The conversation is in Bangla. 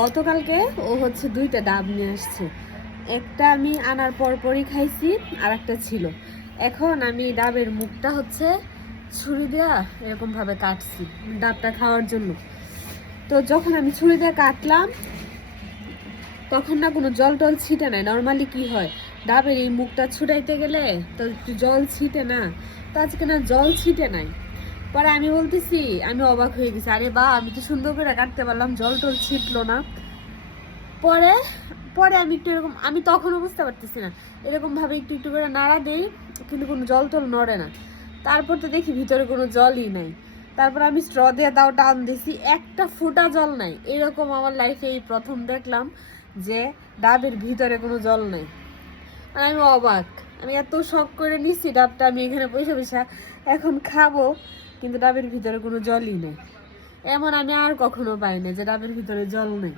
গতকালকে ও হচ্ছে 2টা ডাব নিয়ে আসছে। একটা আমি আনার পরই খাইছি, আর একটা ছিল। এখন আমি ডাবের মুখটা হচ্ছে ছুরি দেওয়া এরকমভাবে কাটছি ডাবটা খাওয়ার জন্য। তো যখন আমি ছুরি দিয়ে কাটলাম তখন না কোনো জল টল ছিটে নাই। নর্মালি কি হয়, ডাবের এই মুখটা ছুটাইতে গেলে তো একটু জল ছিটে না, তো আজকে না জল ছিটে নাই। পরে আমি বলতেছি, আমি অবাক হয়ে গেছি, আরে বা আমি তো সুন্দর করে কাটতে পারলাম, জল টল ছিটলো না। পরে পরে আমি একটু এরকম, আমি তখনও বুঝতে পারতেছি না, এরকম ভাবে একটু একটু করে নাড়া দেই, কিন্তু কোনো জল টল নড়ে না। তারপর তো দেখি ভিতরে কোনো জলই নাই। তারপর আমি স্ট্র দিয়ে তাও টান দিছি, একটা ফোঁটা জল নাই। এরকম আমার লাইফে এই প্রথম দেখলাম যে ডাবের ভিতরে কোনো জল নাই। আর আমি অবাক, আমি এত শখ করে নিচ্ছি ডাবটা, আমি এখানে পয়সা পয়সা এখন খাবো, কিন্তু ডাবের ভিতরে কোনো জলই নেই। এমন আমি আর কখনো পাই না যে ডাবের ভিতরে জল নেই।